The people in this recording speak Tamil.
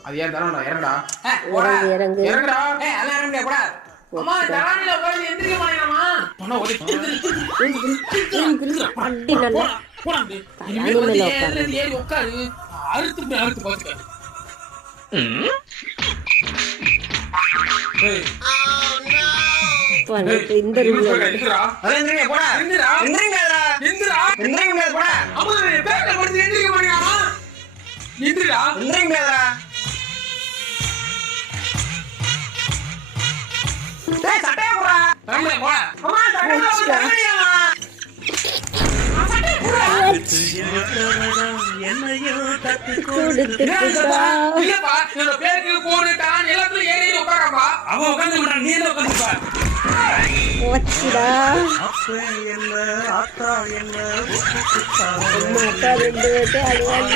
அது ஏன் தரணும்டா இறங்குடா இறங்கு இறங்குடா எல்லாம் இறங்குடா போடா அம்மா தரானில உட்கார்ந்து எந்திரிக்க மாட்டேங்கறாமா போடா ஓடி அடி நல்லா போடா இனிமே வந்து ஏறி உட்காரு அறுத்து பாத்துக்க ஏய் இந்த ரூம்ல எந்திரா அத எந்திரிங்க போடா எந்திரிங்கடா எந்திரிங்க போடா அம்மா பேக்கல படுத்து எந்திரிக்க மாட்டேங்கறாமா எந்திரா எந்திரிங்கடா டேய் சட்டைய போடா தம்பி போடா அம்மா சட்டைய போடா சட்டைய போடா என்னையோ தட்டி கொடுத்துடா இல்லப்பா இந்த பேருக்கு போடுடான் எல்லாத்துலயும் ஏறி உட்காரப்பா அவன் உட்கார்ந்துடா நீ என்ன உட்கார்ந்துப்பா வச்சுடா அப்ப என்ன ஆத்தா என்ன மாட்டா ரெண்டு பேரும் அழுவாங்க